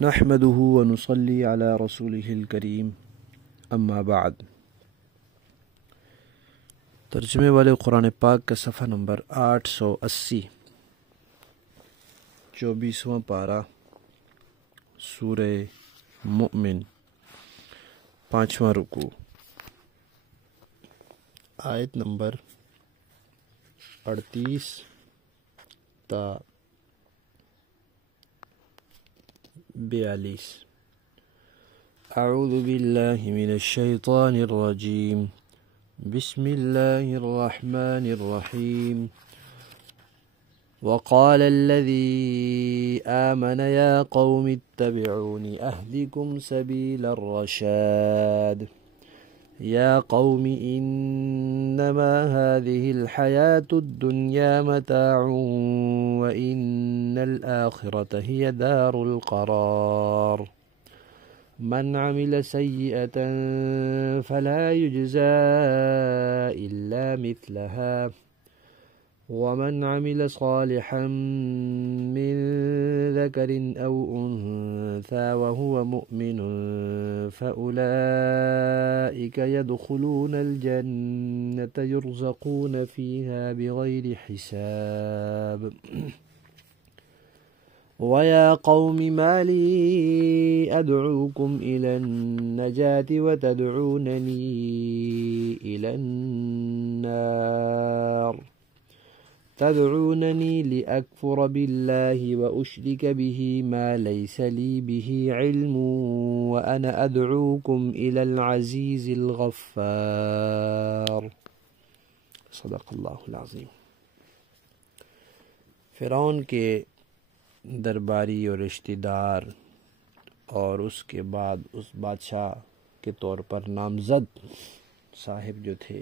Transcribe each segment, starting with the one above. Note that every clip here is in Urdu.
نحمده ونصلي على رسوله الكريم اما بعد۔ ترجمے والے قرآن پاک کا صفحہ نمبر 880، 24واں پارہ، سورہ مؤمن، 5واں رکوع، آیت نمبر 38 تا 42۔ اعوذ باللہ من الشیطان الرجیم، بسم اللہ الرحمن الرحیم۔ وقال الذي آمن يا قوم اتبعون أهدكم سبيل الرشاد يا قوم إنما هذه الحياة الدنيا متاع وإن الآخرة هي دار القرار من عمل سيئة فلا يجزى إلا مثلها ومن عمل صالحا من ذكر أو أنثى وهو مؤمن فأولئك يدخلون الجنة يرزقون فيها بغير حساب ويا قوم ما لي أدعوكم إلى النجاة وتدعونني إلى النار تدعونني لأكفر بالله وأشرك به ما ليس لي به علم وأنا أدعوكم إلى العزيز الغفار۔ صدق اللہ العظیم۔ فرعون کے درباری اور رشتہ دار اور اس کے بعد اس بادشاہ کے طور پر نامزد صاحب جو تھے،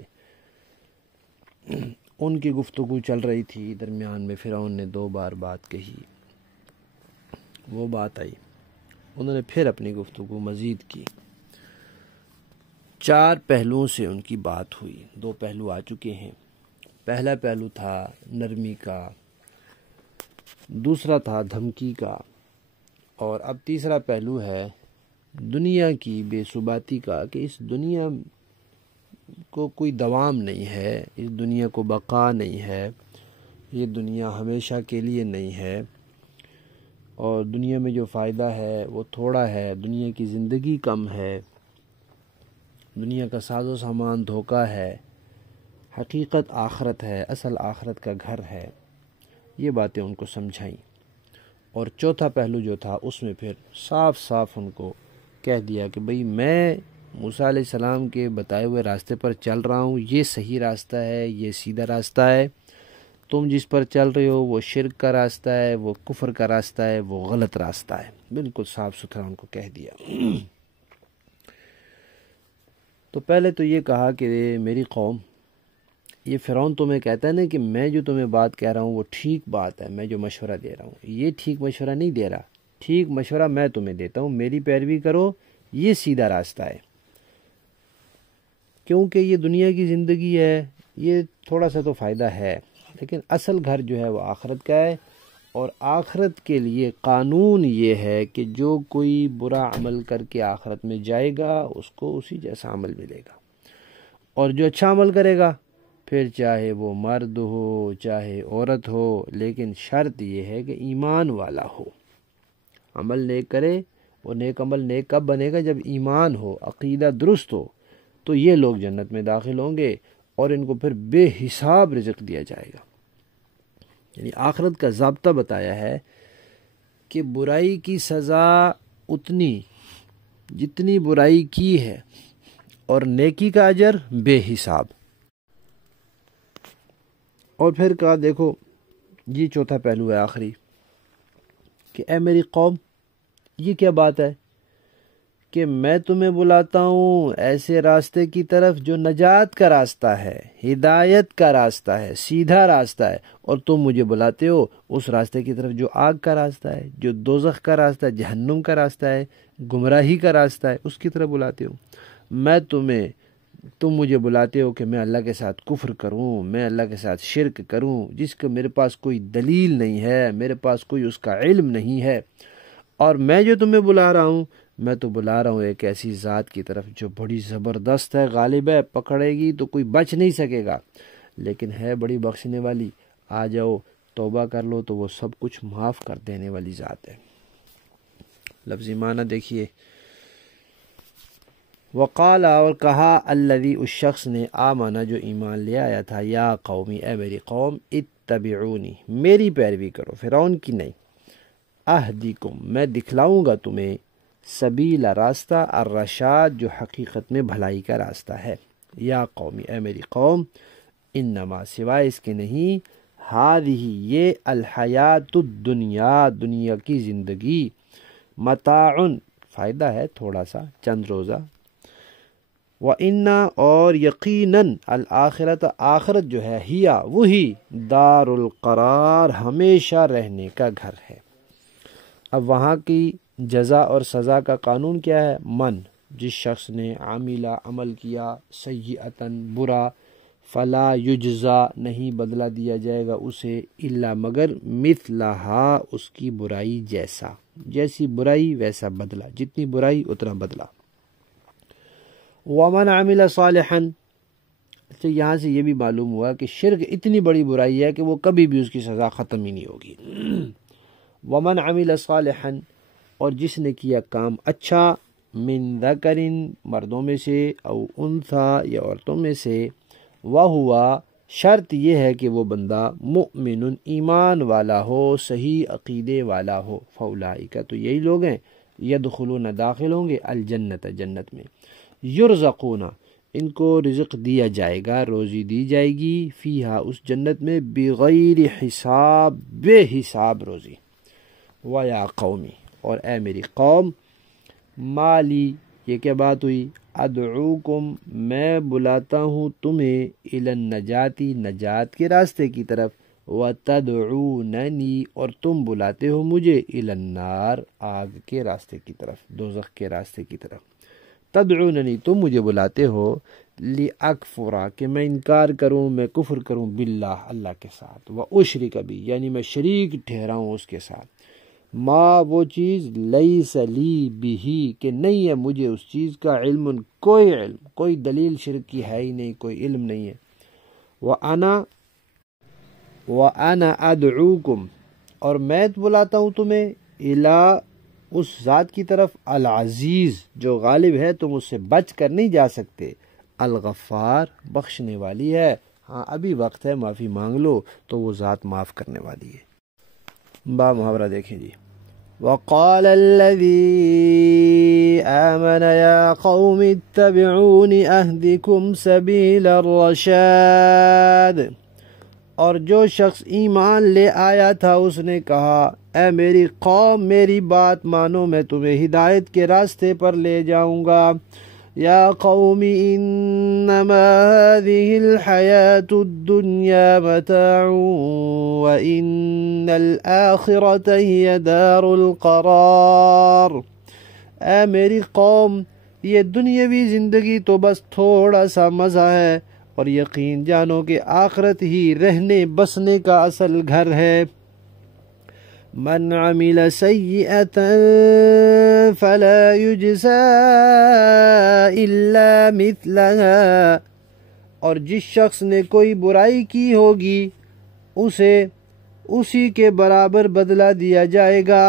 ان کی گفتگو چل رہی تھی۔ درمیان میں فرعون نے 2 بار بات کہی، وہ بات آئی، انہوں نے پھر اپنی گفتگو مزید کی۔ 4 پہلوؤں سے ان کی بات ہوئی۔ 2 پہلو آ چکے ہیں۔ پہلا پہلو تھا نرمی کا، دوسرا تھا دھمکی کا، اور اب تیسرا پہلو ہے دنیا کی بے ثباتی کا، کہ اس دنیا کو کوئی دوام نہیں ہے، اس دنیا کو بقا نہیں ہے، یہ دنیا ہمیشہ کے لیے نہیں ہے، اور دنیا میں جو فائدہ ہے وہ تھوڑا ہے، دنیا کی زندگی کم ہے، دنیا کا ساز و سامان دھوکہ ہے، حقیقت آخرت ہے، اصل آخرت کا گھر ہے۔ یہ باتیں ان کو سمجھائیں۔ اور چوتھا پہلو جو تھا، اس میں پھر صاف صاف ان کو کہہ دیا کہ بھئی میں موسیٰ علیہ السلام کے بتائے ہوئے راستے پر چل رہا ہوں، یہ صحیح راستہ ہے، یہ سیدھا راستہ ہے، تم جس پر چل رہے ہو وہ شرک کا راستہ ہے، وہ کفر کا راستہ ہے، وہ غلط راستہ ہے۔ بالکل صاف ستھرا ان کو کہہ دیا۔ تو پہلے تو یہ کہا کہ میری قوم، یہ فرعون تمہیں کہتا ہے نا کہ میں جو تمہیں بات کہہ رہا ہوں وہ ٹھیک بات ہے، میں جو مشورہ دے رہا ہوں یہ ٹھیک مشورہ نہیں دے رہا، ٹھیک مشورہ میں تمہیں دیتا ہوں، میری پیروی کرو، یہ سیدھا راستہ ہے، کیونکہ یہ دنیا کی زندگی ہے، یہ تھوڑا سا تو فائدہ ہے، لیکن اصل گھر جو ہے وہ آخرت کا ہے، اور آخرت کے لیے قانون یہ ہے کہ جو کوئی برا عمل کر کے آخرت میں جائے گا اس کو اسی جیسا عمل ملے گا، اور جو اچھا عمل کرے گا پھر چاہے وہ مرد ہو چاہے عورت ہو، لیکن شرط یہ ہے کہ ایمان والا ہو، عمل نیک کرے، اور نیک عمل نیک کب بنے گا؟ جب ایمان ہو، عقیدہ درست ہو، تو یہ لوگ جنت میں داخل ہوں گے، اور ان کو پھر بے حساب رزق دیا جائے گا۔ یعنی آخرت کا ضابطہ بتایا ہے کہ برائی کی سزا اتنی جتنی برائی کی ہے، اور نیکی کا اجر بے حساب۔ اور پھر کہا دیکھو، یہ چوتھا پہلو ہے آخری، کہ اے میری قوم، یہ کیا بات ہے کہ میں تمہیں بلاتا ہوں ایسے راستے کی طرف جو نجات کا راستہ ہے، ہدایت کا راستہ ہے، سیدھا راستہ ہے، اور تم مجھے بلاتے ہو اس راستے کی طرف جو آگ کا راستہ ہے، جو دوزخ کا راستہ ہے، جہنم کا راستہ ہے، گمراہی کا راستہ ہے، اس کی طرف بلاتے ہو۔ تم مجھے بلاتے ہو کہ میں اللہ کے ساتھ کفر کروں، میں اللہ کے ساتھ شرک کروں، جس کا میرے پاس کوئی دلیل نہیں ہے، میرے پاس کوئی اس کا علم نہیں ہے، اور میں جو تمہیں بلا رہا ہوں، میں تو بلا رہا ہوں ایک ایسی ذات کی طرف جو بڑی زبردست ہے، غالب ہے، پکڑے گی تو کوئی بچ نہیں سکے گا، لیکن ہے بڑی بخشنے والی۔ آ جاؤ، توبہ کر لو تو وہ سب کچھ معاف کر دینے والی ذات ہے۔ لفظی معنی دیکھیے، وقال، اور کہا، الذی، اس شخص نے، آمنا، جو ایمان لے آیا تھا، یا قومی، اے میری قوم، اتبعونی، میری پیروی کرو، فرعون کی نہیں، اہدیکم، میں دکھلاؤں گا تمہیں، سبیل، راستہ، الرشاد، جو حقیقت میں بھلائی کا راستہ ہے۔ یا قومی، اے میری قوم، انما، سوائے اس کے نہیں، ہادہ، یہ، الحیات الدنیا، دنیا کی زندگی، متاعن، فائدہ ہے تھوڑا سا، چند روزہ، وَإِنَّا، اور یقیناً، الآخرت، آخرت جو ہے، ہیا، وہی، دار القرار، ہمیشہ رہنے کا گھر ہے۔ اب وہاں کی جزا اور سزا کا قانون کیا ہے؟ من، جس شخص نے، عاملہ، عمل کیا، سیئتاً، برا، فلا یجزا، نہیں بدلہ دیا جائے گا اسے، الا، مگر، مثلہا، اس کی برائی جیسا، جیسی برائی ویسا بدلہ، جتنی برائی اتنا بدلہ۔ ومن عمل صالحا، تو یہاں سے یہ بھی معلوم ہوا کہ شرک اتنی بڑی برائی ہے کہ وہ کبھی بھی اس کی سزا ختم ہی نہیں ہوگی۔ ومن عمل صالحا، اور جس نے کیا کام اچھا، من ذکر، مردوں میں سے، او انثی، یا عورتوں میں سے، وہوا، شرط یہ ہے کہ وہ بندہ، مؤمن، ایمان والا ہو، صحیح عقیدے والا ہو، فاولئک، تو یہی لوگ ہیں، یدخلون، داخل ہوں گے، الجنت، جنت میں، یرزقون، ان کو رزق دیا جائے گا، روزی دی جائے گی، فیہا، اس جنت میں، بغیر حساب، بے حساب روزی۔ وَيَا قَوْمِ، اور اے میری قوم، مالی، یہ کیا بات ہوئی؟ ادعوکم، میں بلاتا ہوں تمہیں، الی النجاتی، نجات کے راستے کی طرف، وتدعوننی، اور تم بلاتے ہو مجھے، الی النار، آگ کے راستے کی طرف، دوزخ کے راستے کی طرف۔ تدعوننی، تم مجھے بلاتے ہو، لأکفرا، کہ میں انکار کروں، میں کفر کروں، باللہ، اللہ کے ساتھ، واشرک بھی، یعنی میں شریک ٹھہراؤں اس کے ساتھ، ما، وہ چیز، لیس لی بھی، کہ نہیں ہے مجھے اس چیز کا، علم، کوئی دلیل شرک کی ہے ہی نہیں، کوئی علم نہیں ہے۔ وَأَنَا أَدْعُوكُمْ، اور میں بلاتا ہوں تمہیں، اِلیٰ، اس ذات کی طرف، العزیز، جو غالب ہے، تم اس سے بچ کر نہیں جا سکتے، الغفار، بخشنے والی ہے، ہاں ابھی وقت ہے، معافی مانگ لو تو وہ ذات معاف کرنے والی ہے۔ با محاورہ دیکھیں جی، وقال الذي آمن يا قوم اتبعون اهدكم سبيل الرشاد، اور جو شخص ایمان لے آیا تھا اس نے کہا، اے میری قوم، میری بات مانو، میں تمہیں ہدایت کے راستے پر لے جاؤں گا۔ یا قوم انما هذه الحیاة الدنیا متاع وان الآخرة هي دار القرار، اے میری قوم، یہ دنیاوی زندگی تو بس تھوڑا سا مزہ ہے، اور یقین جانو کہ آخرت ہی رہنے بسنے کا اصل گھر ہے۔ من عمل سیئتا فلا یجزا الا مثلها، اور جس شخص نے کوئی برائی کی ہوگی اسے اسی کے برابر بدلہ دیا جائے گا۔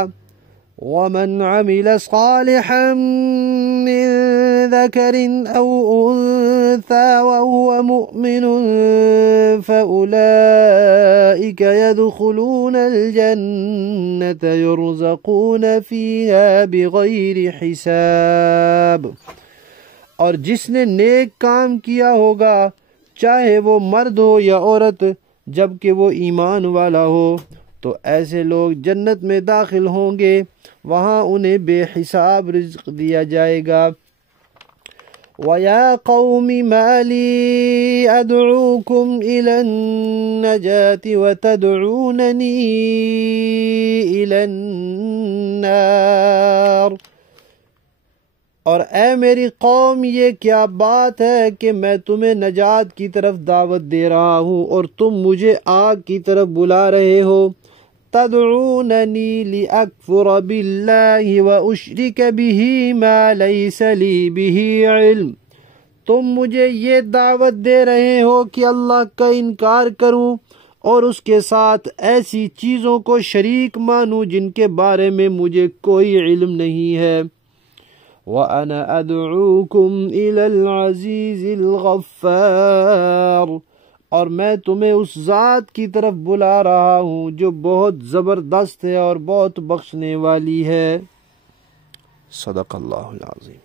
ومن عمل صالحا من ذكر أو أنثى وهو مؤمن فأولئك يدخلون الجنة يرزقون فيها بغير حساب، اور جس نے نیک کام کیا ہوگا، چاہے وہ مرد ہو یا عورت، جبکہ وہ ایمان والا ہو، تو ایسے لوگ جنت میں داخل ہوں گے، وہاں انہیں بے حساب رزق دیا جائے گا۔ وَيَا قَوْمِ مَا لِي أَدْعُوكُمْ إِلَى النَّجَاةِ وَتَدْعُونَنِي إِلَى النَّارِ، اور اے میری قوم، یہ کیا بات ہے کہ میں تمہیں نجات کی طرف دعوت دے رہا ہوں اور تم مجھے آگ کی طرف بلا رہے ہو۔ تدعوننی لأکفر باللہ واشرک بہ ما لیس لی بہ علم، تم مجھے یہ دعوت دے رہے ہو کہ اللہ کا انکار کروں اور اس کے ساتھ ایسی چیزوں کو شریک مانوں جن کے بارے میں مجھے کوئی علم نہیں ہے۔ وَأَنَا أَدْعُوكُمْ إِلَى الْعَزِيزِ الْغَفَّارِ، اور میں تمہیں اس ذات کی طرف بلا رہا ہوں جو بہت زبردست ہے اور بہت بخشنے والی ہے۔ صدق اللہ العظیم۔